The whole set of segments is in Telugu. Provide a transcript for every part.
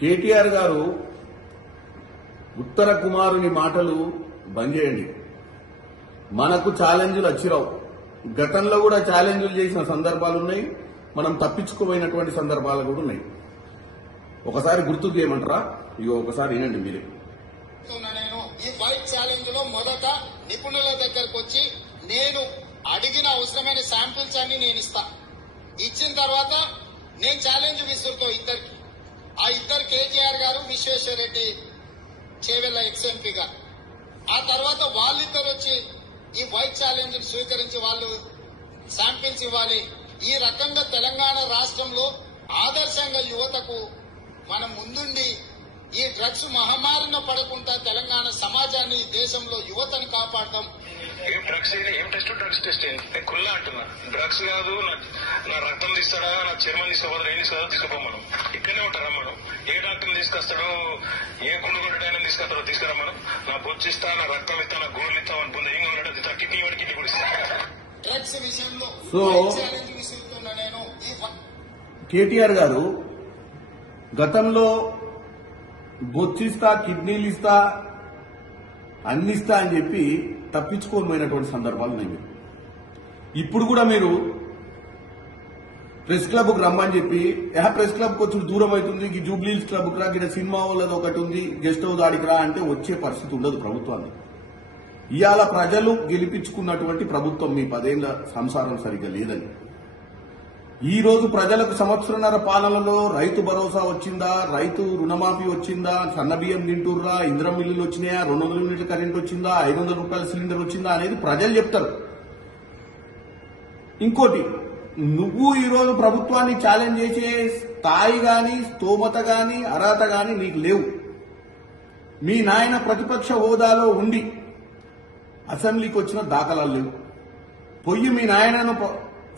కేటీఆర్ గారు ఉత్తర కుమారుని మాటలు బంద్ చేయండి. మనకు ఛాలెంజ్లు వచ్చిరావు. గతంలో కూడా ఛాలెంజ్లు చేసిన సందర్భాలున్నాయి, మనం తప్పించుకోపోయినటువంటి సందర్భాలు కూడా ఉన్నాయి. ఒకసారి గుర్తుకు చేయమంటారా? ఇగో ఒకసారి వినండి మీరే. నేను ఈ వైట్ ఛాలెంజ్ లో మొదట నిపుణుల దగ్గరకు వచ్చి నేను అడిగిన అవసరమైన శాంపిల్స్ అన్ని నేను ఇస్తా. ఇచ్చిన తర్వాత నేను ఛాలెంజ్ విసురుతో ఇద్దరికి. ఆ ఇద్దరు కేటీఆర్ గారు, విశ్వేశ్వరరెడ్డి చేవెళ్ల ఎక్స్ఎంపీ గారు. ఆ తర్వాత వాళ్ళిద్దరు వచ్చి ఈ వైట్ ఛాలెంజ్ స్వీకరించి వాళ్ళు శాంపిల్స్ ఇవ్వాలి. ఈ రకంగా తెలంగాణ రాష్ట్రంలో ఆదర్శంగా యువతకు మనం ముందుండి ఈ డ్రగ్స్ మహమ్మారిన పడకుండా తెలంగాణ సమాజాన్ని, దేశంలో యువతని కాపాడతాం. ఏం డ్రగ్స్ ఏం టెస్ట్? డ్రగ్స్ టెస్ట్ నేను కుల్లా అంటున్నా. డ్రగ్స్ కాదు, నా రక్తం తీస్తాడా, నా చర్మం తీసుకోపోతాడు, ఏం తీసుకోదో తీసుకోపోం. మనం ఇక్కడనే ఉంటారా? మనం ఏ డాక్టర్ తీసుకొస్తాడో, ఏ గుండు కొట్టడానికి తీసుకొస్తాడో తీసుకురా. మనం నా బొచ్చు ఇస్తా, నా రక్తం ఇస్తా, నా గోళ్ళు ఇస్తాం అనుకుందా. ఏం కొన్నాడో కిడ్నీ వాడికి కిడ్నీ కూడా ఇస్తా. డ్రగ్స్ విషయంలో ఛాలెంజ్ విసురుతున్నా నేను. కేటీఆర్ గారు గతంలో బొచ్చిస్తా, కిడ్నీలు ఇస్తా, అన్నిస్తా అని చెప్పి తప్పించుకోకపోయినటువంటి సందర్భాలు ఉన్నాయి. ఇప్పుడు కూడా మీరు ప్రెస్ క్లబ్కు రమ్మని చెప్పి, ప్రెస్ క్లబ్ కొంచెం దూరం అవుతుంది, ఈ జూబ్లీహిల్స్ క్లబ్కి రా, ఇక్కడ సినిమా వాళ్ళది ఒకటి ఉంది, గెస్ట్ హౌస్ ఆడికి రా అంటే వచ్చే పరిస్థితి ఉండదు ప్రభుత్వాన్ని. ఇవాళ ప్రజలు గెలిపించుకున్నటువంటి ప్రభుత్వం మీ 10 ఏళ్ల సంసారం సరిగ్గా లేదని. ఈ రోజు ప్రజలకు సంవత్సరన్నర పాలనలో రైతు భరోసా వచ్చిందా, రైతు రుణమాఫీ వచ్చిందా, సన్నబియ్యం తింటుర్రా, ఇంద్రం మిల్లులు వచ్చినాయా, 200 యూనిట్ల కరెంట్ వచ్చిందా, 500 రూపాయల సిలిండర్ వచ్చిందా అనేది ప్రజలు చెప్తారు. ఇంకోటి, నువ్వు ఈ రోజు ప్రభుత్వాన్ని ఛాలెంజ్ చేసే స్థాయి గాని, స్తోమత గాని, అర్హత గాని నీకు లేవు. మీ నాయన ప్రతిపక్ష హోదాలో ఉండి అసెంబ్లీకి వచ్చిన దాఖలాలు లేవు. పొయ్యి మీ నాయనను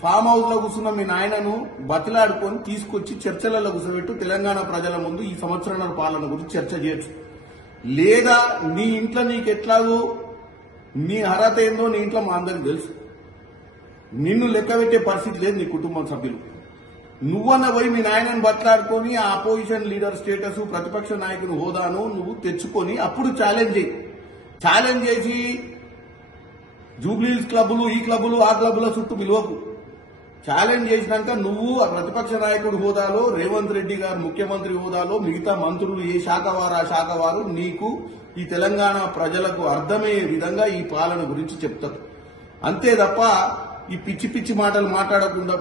ఫామ్ హౌస్ లో కూర్చున్న మీ నాయనను బతిలాడుకొని తీసుకొచ్చి చర్చలలో కూర్చోబెట్టు, తెలంగాణ ప్రజల ముందు ఈ సంవత్సరాల పాలన గురించి చర్చ చేయొచ్చు. లేదా నీ ఇంట్లో నీకెట్లాగో నీ అర్హత ఏందో నీ ఇంట్లో మా అందరికి తెలుసు. నిన్ను లెక్క పెట్టే పరిస్థితి లేదు నీ కుటుంబ సభ్యులు. నువ్వన్న పోయి మీ నాయనను బతిలాడుకొని ఆ అపోజిషన్ లీడర్ స్టేటస్, ప్రతిపక్ష నాయకుని హోదాను నువ్వు తెచ్చుకొని అప్పుడు ఛాలెంజ్ చేయి. ఛాలెంజ్ చేసి జూబ్లీహిల్స్ క్లబ్బులు, ఈ క్లబ్బులు, ఆ క్లబ్బుల చుట్టూ పిలువకు. ఛాలెంజ్ చేసినాక నువ్వు ఆ ప్రతిపక్ష నాయకుడి హోదాలో, రేవంత్ రెడ్డి గారు ముఖ్యమంత్రి హోదాలో, మిగతా మంత్రులు ఏ శాఖ వారు ఆ శాఖ వారు నీకు ఈ తెలంగాణ ప్రజలకు అర్థమయ్యే విధంగా ఈ పాలన గురించి చెప్తారు. అంతే తప్ప ఈ పిచ్చి పిచ్చి మాటలు మాట్లాడకుండా